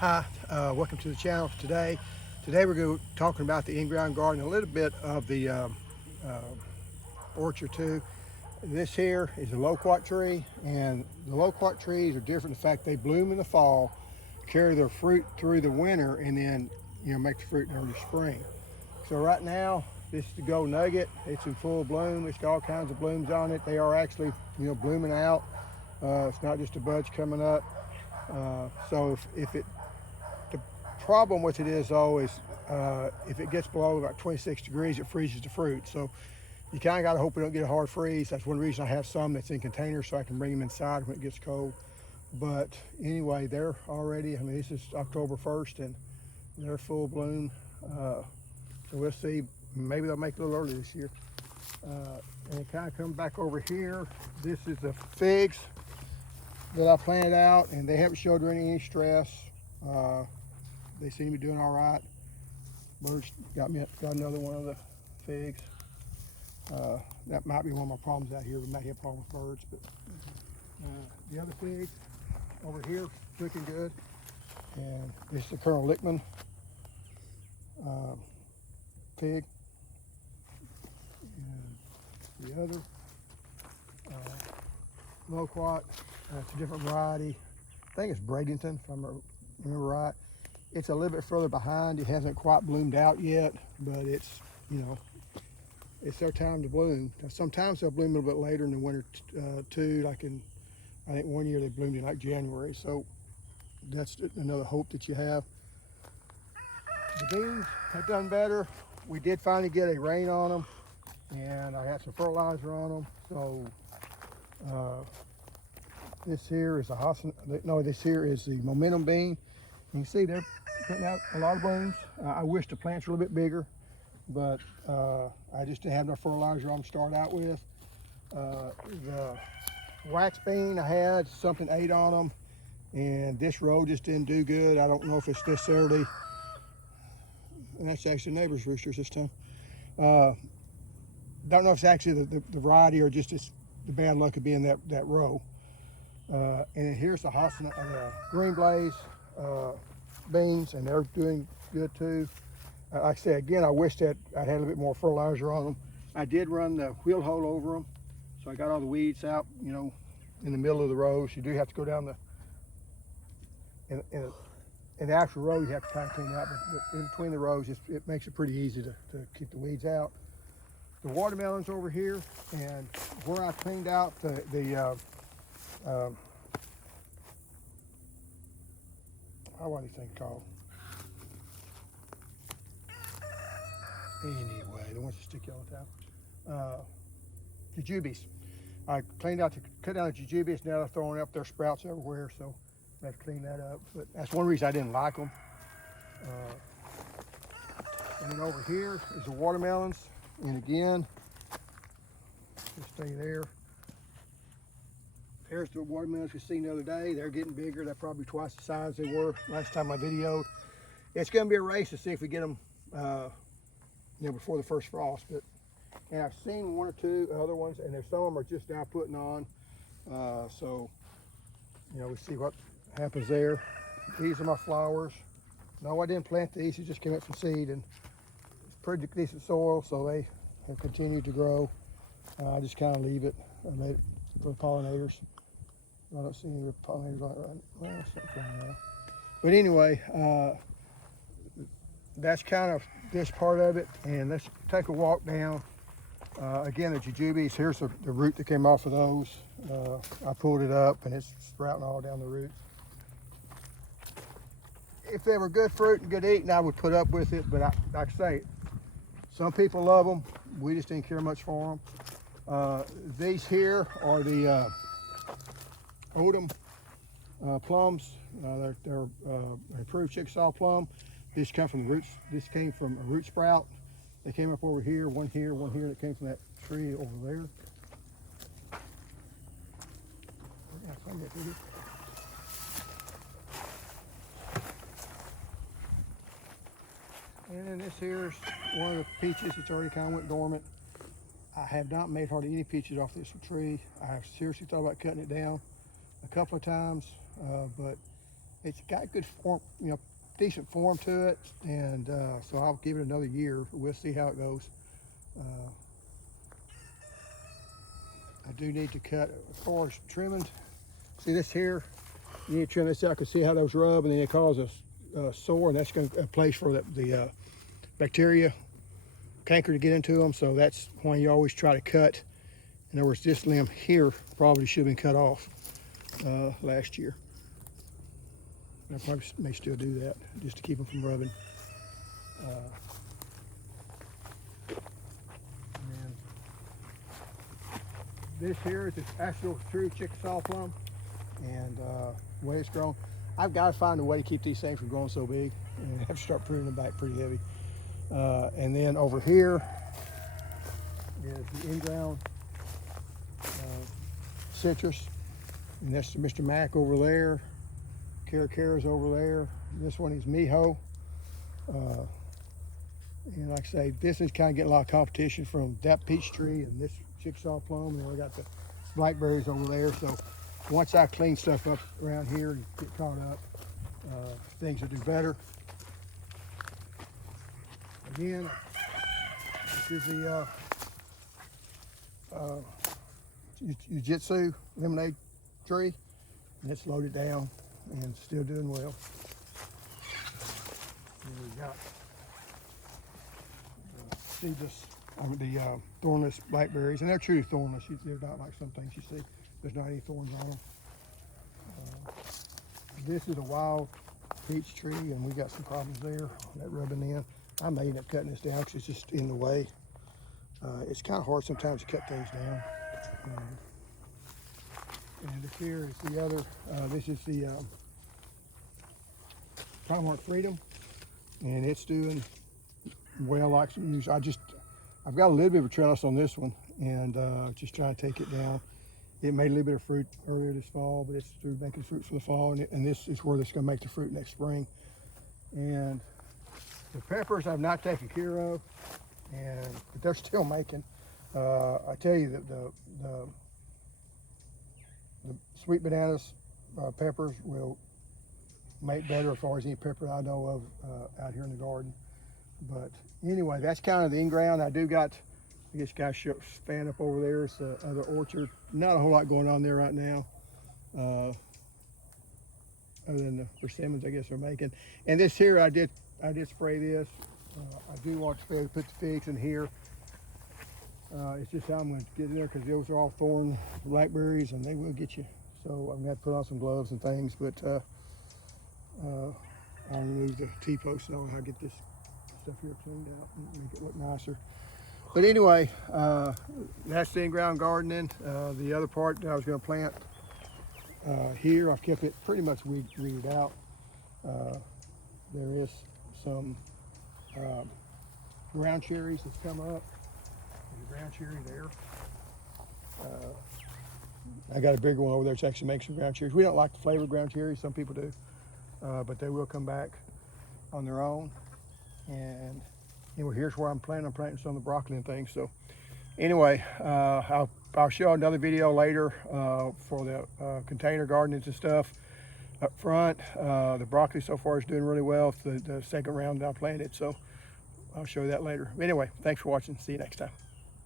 Hi, welcome to the channel today. Today we're going to be talking about the in-ground garden, a little bit of the orchard too. This here is a loquat tree, and the loquat trees are different in the fact they bloom in the fall, carry their fruit through the winter, and then make the fruit in early spring. So right now, this is the gold nugget. It's in full bloom. It's got all kinds of blooms on it. They are actually blooming out. It's not just a bunch coming up. So if it the problem with it is though is if it gets below about 26 degrees, it freezes the fruit. So you kind of got to hope we don't get a hard freeze. That's one reason I have some that's in containers so I can bring them inside when it gets cold. But anyway, they're already, I mean, this is October 1st and they're full bloom. So we'll see. Maybe they'll make it a little early this year. And kind of come back over here. This is the figs that I planted out, and they haven't showed any stress. They seem to be doing all right. Birds got another one of the figs. That might be one of my problems out here. We might have a problem with birds, but the other figs over here looking good. And this is the Colonel Lickman fig. And the other loquat, it's a different variety. I think it's Bradenton, if I remember right. It's a little bit further behind. It hasn't quite bloomed out yet, but it's, it's their time to bloom. Now, sometimes they'll bloom a little bit later in the winter too. Like I think one year they bloomed in like January. So that's another hope that you have. The beans have done better. We did finally get a rain on them, and I had some fertilizer on them. So this here is this here is the momentum bean. You can see they're putting out a lot of blooms. I wish the plants were a little bit bigger, but I just didn't have enough fertilizer on them to start out with. The wax bean I had, something ate on them, and this row just didn't do good. I don't know if it's necessarily, and that's actually neighbor's roosters this time. Don't know if it's actually the variety or just the bad luck of being that row. And here's the green blaze beans, and they're doing good too. Like I said, again, I wish that I'd had a little bit more fertilizer on them. I did run the wheel hole over them, so I got all the weeds out, in the middle of the rows. You do have to go down in the actual row, you have to kind of clean out, but in between the rows, it makes it pretty easy to keep the weeds out. The watermelons over here, and where I cleaned out what are these things called? Anyway, the ones that stick you all the time. Jujubes. I cleaned out cut down the jujubes. Now they're throwing up their sprouts everywhere, so I have to clean that up. But that's one reason I didn't like them. And then over here is the watermelons. And again, just stay there. There's the watermelons we seen the other day. They're getting bigger. They're probably twice the size they were last time I videoed. It's going to be a race to see if we get them, before the first frost. And I've seen one or two other ones, and there's some of them are just now putting on. So, we see what happens there. These are my flowers. No, I didn't plant these. They just came up from seed, and it's pretty decent soil, so they have continued to grow. I just kind of leave it. I made it for the pollinators. I don't see any pollinators on it right now. Something like that. But anyway, that's kind of this part of it. And let's take a walk down. Again, the jujubes, here's the root that came off of those. I pulled it up, and it's sprouting all down the roots. If they were good fruit and good eating, I would put up with it. But like I say, some people love them. We just didn't care much for them. These here are the Odom plums. They're improved Chickasaw plum. This came from the roots. This came from a root sprout. They came up over here, one here, one here. That came from that tree over there. And then this here's one of the peaches. It's already kind of went dormant. I have not made hardly any peaches off this tree. I have seriously thought about cutting it down a couple of times, but it's got good form, decent form to it, and so I'll give it another year. We'll see how it goes. I do need to cut as far as trimming. See this here? You need to trim this out. I can see how those rub, and then it causes a sore, and that's going to a place for the bacteria, canker to get into them. So that's why you always try to cut. In other words, this limb here probably should have been cut off last year. I probably may still do that just to keep them from rubbing. And this here is the actual true Chickasaw plum, and the way it's grown. I've got to find a way to keep these things from growing so big, and I have to start pruning them back pretty heavy. And then over here is the in-ground citrus, and that's Mr. Mac over there. Cara's over there. This one is Miho. And like I say, this is kind of getting a lot of competition from that peach tree and this Chickasaw plum, and we got the blackberries over there. So once I clean stuff up around here and get caught up, things will do better. Again, this is the Jiu-Jitsu lemonade tree, and it's loaded down and still doing well. And we got seedless, the thornless blackberries, and they're truly thornless. They're not like some things you see. There's not any thorns on them. This is a wild peach tree, and we got some problems there. That rubbing in. I may end up cutting this down because it's just in the way. It's kind of hard sometimes to cut things down. And this here is the other. This is the Tomahawk Freedom, and it's doing well like usual. I've got a little bit of a trellis on this one, and just trying to take it down. It made a little bit of fruit earlier this fall, but it's through making fruit for the fall, and this is where it's going to make the fruit next spring. And the peppers I've not taken care of, but they're still making. I tell you that the sweet bananas peppers will make better as far as any pepper I know of out here in the garden. But anyway, that's kind of the in-ground. I do got, I guess, guys fan up over there. It's the other orchard. Not a whole lot going on there right now, other than the persimmons I guess they're making. And this here, I did spray this. I do want to put the figs in here. It's just how I'm going to get in there because those are all thorn blackberries and they will get you. So I'm going to have to put on some gloves and things, but I'll remove the T-post and I'll get this stuff here cleaned out and make it look nicer. But anyway, that's the in-ground gardening. The other part that I was going to plant here, I've kept it pretty much weeded out. There is some ground cherries that's come up. There's a ground cherry there. I got a bigger one over there which actually makes some ground cherries. We don't like the flavor of ground cherries, some people do, but they will come back on their own. And anyway, here's where I'm planting some of the broccoli and things. So anyway, I'll show another video later for the container gardens and stuff up front. The broccoli so far is doing really well. It's the second round that I planted, so I'll show you that later. Anyway, thanks for watching. See you next time.